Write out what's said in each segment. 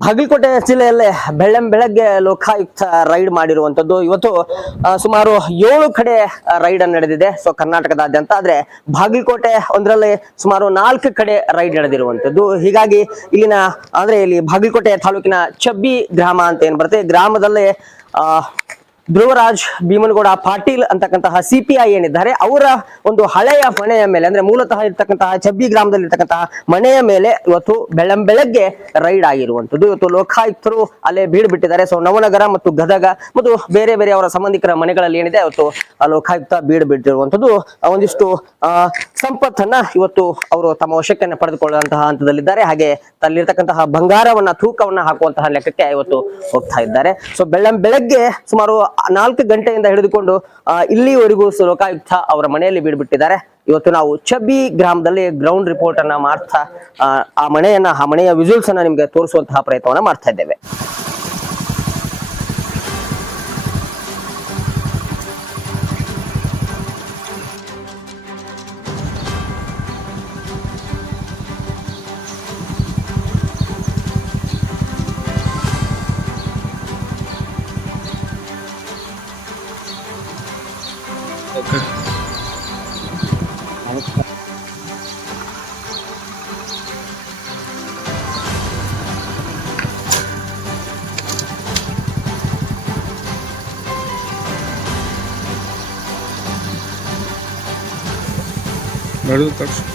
ಬಾಗಲಕೋಟೆ ಜಿಲ್ಲೆಯಲ್ಲೇ ಬೆಳಗ್ಗೆ ಲೋಕಾಯುಕ್ತ ರೈಡ್ ಮಾಡಿರುವಂತದ್ದು. ಇವತ್ತು ಸುಮಾರು 7 ಕಡೆ ರೈಡ್ ನಡೆದಿದೆ. ಸೊ ಕರ್ನಾಟಕದಾದ್ಯಂತ, ಆದ್ರೆ ಬಾಗಲಕೋಟೆ ಒಂದರಲ್ಲಿ ಸುಮಾರು 4 ಕಡೆ ರೈಡ್ ನಡೆದಿರುವಂತದ್ದು. ಹೀಗಾಗಿ ಇಲ್ಲಿ ಬಾಗಲಕೋಟೆ ತಾಲೂಕಿನ ಚಬ್ಬಿ ಗ್ರಾಮ ಅಂತ ಏನ್ ಬರುತ್ತೆ, ಗ್ರಾಮದಲ್ಲೇ ಧ್ರುವರಾಜ್ ಭೀಮನಗೌಡ ಪಾಟೀಲ್ ಅಂತಕ್ಕಂತಹ ಸಿಪಿಐ ಏನಿದ್ದಾರೆ, ಅವರ ಒಂದು ಹಳೆಯ ಮನೆಯ ಮೇಲೆ, ಅಂದ್ರೆ ಮೂಲತಃ ಇರ್ತಕ್ಕಂತಹ ಚಬ್ಬಿ ಗ್ರಾಮದಲ್ಲಿ ಇರ್ತಕ್ಕಂತಹ ಮನೆಯ ಮೇಲೆ ಇವತ್ತು ಬೆಳಗ್ಗೆ ರೈಡ್ ಆಗಿರುವಂತದ್ದು. ಇವತ್ತು ಲೋಕಾಯುಕ್ತರು ಅಲ್ಲೇ ಬೀಡು ಬಿಟ್ಟಿದ್ದಾರೆ. ಸೊ ನವನಗರ ಮತ್ತು ಗದಗ ಮತ್ತು ಬೇರೆ ಬೇರೆ ಅವರ ಸಂಬಂಧಿಕರ ಮನೆಗಳಲ್ಲಿ ಏನಿದೆ ಇವತ್ತು ಲೋಕಾಯುಕ್ತ ಬೀಡು ಬಿಟ್ಟಿರುವಂತದ್ದು. ಒಂದಿಷ್ಟು ಸಂಪತ್ತನ್ನ ಇವತ್ತು ಅವರು ತಮ್ಮ ವಶಕ್ಕೆ ಪಡೆದುಕೊಳ್ಳುವಂತಹ ಹಂತದಲ್ಲಿದ್ದಾರೆ. ಹಾಗೆ ತಲ್ಲಿರ್ತಕ್ಕಂತಹ ಬಂಗಾರವನ್ನ ತೂಕವನ್ನ ಹಾಕುವಂತಹ ಲೆಕ್ಕಕ್ಕೆ ಇವತ್ತು ಹೋಗ್ತಾ ಇದ್ದಾರೆ. ಸೊ ಬೆಳಗ್ಗೆ ಸುಮಾರು 4 ಗಂಟೆಯಿಂದ ಹಿಡಿದುಕೊಂಡು ಇಲ್ಲಿವರೆಗೂ ಲೋಕಾಯುಕ್ತ ಅವರ ಮನೆಯಲ್ಲಿ ಬೀಡುಬಿಟ್ಟಿದ್ದಾರೆ. ಇವತ್ತು ನಾವು ಚಬ್ಬಿ ಗ್ರಾಮದಲ್ಲಿ ಗ್ರೌಂಡ್ ರಿಪೋರ್ಟ್ ಅನ್ನ ಮಾಡ್ತಾ ಆ ಮನೆಯ ವಿಜುವಲ್ಸ್ ಅನ್ನ ನಿಮ್ಗೆ ತೋರಿಸುವಂತಹ ಪ್ರಯತ್ನವನ್ನ ಮಾಡ್ತಾ ಇದ್ದೇವೆ. ನಡೆದ ತಕ್ಷಣ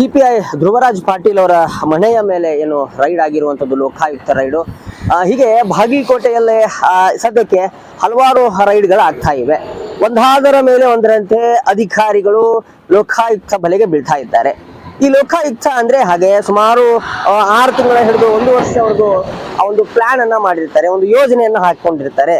CPI ಧ್ರುವರಾಜ್ ಪಾಟೀಲ್ ಅವರ ಮನೆಯ ಮೇಲೆ ಏನು ರೈಡ್ ಆಗಿರುವಂತದ್ದು ಲೋಕಾಯುಕ್ತ ರೈಡು. ಹೀಗೆ ಬಾಗಲಕೋಟೆಯಲ್ಲೇ ಸದ್ಯಕ್ಕೆ ಹಲವಾರು ರೈಡ್ಗಳು ಆಗ್ತಾ ಇವೆ. ಒಂದಾದರ ಮೇಲೆ ಒಂದರಂತೆ ಅಧಿಕಾರಿಗಳು ಲೋಕಾಯುಕ್ತ ಬಲೆಗೆ ಬೀಳ್ತಾ ಇದ್ದಾರೆ. ಈ ಲೋಕಾಯುಕ್ತ ಅಂದ್ರೆ ಹಾಗೆ ಸುಮಾರು 6 ತಿಂಗಳ ಹಿಡಿದು 1 ವರ್ಷವರೆಗೂ ಆ ಒಂದು ಪ್ಲಾನ್ ಅನ್ನ ಮಾಡಿರ್ತಾರೆ, ಒಂದು ಯೋಜನೆಯನ್ನ ಹಾಕೊಂಡಿರ್ತಾರೆ.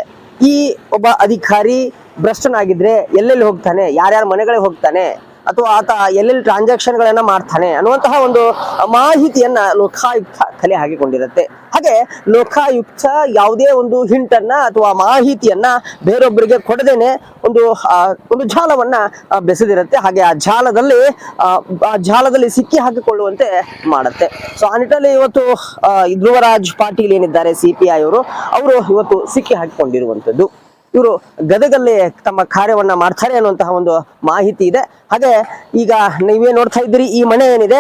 ಈ ಒಬ್ಬ ಅಧಿಕಾರಿ ಭ್ರಷ್ಟನಾಗಿದ್ರೆ ಎಲ್ಲೆಲ್ಲಿ ಹೋಗ್ತಾನೆ, ಯಾರ್ಯಾರ ಮನೆಗಳಿಗೆ ಹೋಗ್ತಾನೆ, ಅಥವಾ ಆತ ಎಲ್ಲೆಲ್ಲಿ ಟ್ರಾನ್ಸಾಕ್ಷನ್ ಗಳನ್ನ ಮಾಡ್ತಾನೆ ಅನ್ನುವಂತಹ ಒಂದು ಮಾಹಿತಿಯನ್ನ ಲೋಕಾಯುಕ್ತ ಕಲೆ ಹಾಕಿಕೊಂಡಿರುತ್ತೆ. ಹಾಗೆ ಲೋಕಾಯುಕ್ತ ಯಾವುದೇ ಒಂದು ಹಿಂಟ್ ಅನ್ನ ಅಥವಾ ಮಾಹಿತಿಯನ್ನ ಬೇರೊಬ್ಬರಿಗೆ ಕೊಡದೇನೆ ಒಂದು ಜಾಲವನ್ನ ಬೆಸೆದಿರುತ್ತೆ. ಹಾಗೆ ಆ ಜಾಲದಲ್ಲಿ ಸಿಕ್ಕಿ ಹಾಕಿಕೊಳ್ಳುವಂತೆ ಮಾಡುತ್ತೆ. ಸೊ ಆ ನಿಟ್ಟಿನಲ್ಲಿ ಇವತ್ತು ಧ್ರುವರಾಜ್ ಪಾಟೀಲ್ ಏನಿದ್ದಾರೆ CPI ಅವರು ಇವತ್ತು ಸಿಕ್ಕಿ ಹಾಕಿಕೊಂಡಿರುವಂತದ್ದು. ಇವರು ಗದಗಲ್ಲಿ ತಮ್ಮ ಕಾರ್ಯವನ್ನ ಮಾಡ್ತಾರೆ ಅನ್ನುವಂತಹ ಒಂದು ಮಾಹಿತಿ ಇದೆ. ಹಾಗೆ ಈಗ ನೀವೇ ನೋಡ್ತಾ ಇದ್ದೀರಿ, ಈ ಮನೆ ಏನಿದೆ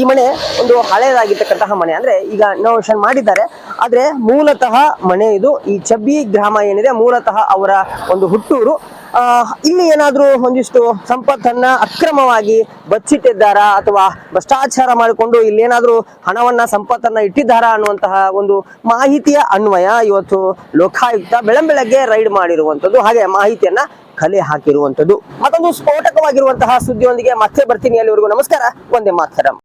ಈ ಮನೆ ಒಂದು ಹಳೆಯದಾಗಿರ್ತಕ್ಕಂತಹ ಮನೆ. ಅಂದ್ರೆ ಈಗ ಇನೋವೇಷನ್ ಮಾಡಿದ್ದಾರೆ, ಆದ್ರೆ ಮೂಲತಃ ಮನೆ ಇದು. ಈ ಚಬ್ಬಿ ಗ್ರಾಮ ಏನಿದೆ ಮೂಲತಃ ಅವರ ಒಂದು ಹುಟ್ಟೂರು. ಇಲ್ಲಿ ಏನಾದ್ರೂ ಒಂದಿಷ್ಟು ಸಂಪತ್ತನ್ನ ಅಕ್ರಮವಾಗಿ ಬಚ್ಚಿಟ್ಟಿದ್ದಾರಾ ಅಥವಾ ಭ್ರಷ್ಟಾಚಾರ ಮಾಡಿಕೊಂಡು ಇಲ್ಲಿ ಏನಾದ್ರೂ ಹಣವನ್ನ ಸಂಪತ್ತನ್ನ ಇಟ್ಟಿದ್ದಾರಾ ಅನ್ನುವಂತಹ ಒಂದು ಮಾಹಿತಿಯ ಅನ್ವಯ ಇವತ್ತು ಲೋಕಾಯುಕ್ತ ಬೆಳಂಬೆಳಗ್ಗೆ ರೈಡ್ ಮಾಡಿರುವಂತದ್ದು, ಹಾಗೆ ಮಾಹಿತಿಯನ್ನ ಕಲೆ ಹಾಕಿರುವಂತದ್ದು. ಮತ್ತೊಂದು ಸ್ಫೋಟಕವಾಗಿರುವಂತಹ ಸುದ್ದಿಯೊಂದಿಗೆ ಮತ್ತೆ ಬರ್ತೀನಿ. ಅಲ್ಲಿವರೆಗೂ ನಮಸ್ಕಾರ, ವಂದೇ ಮಾತರಂ.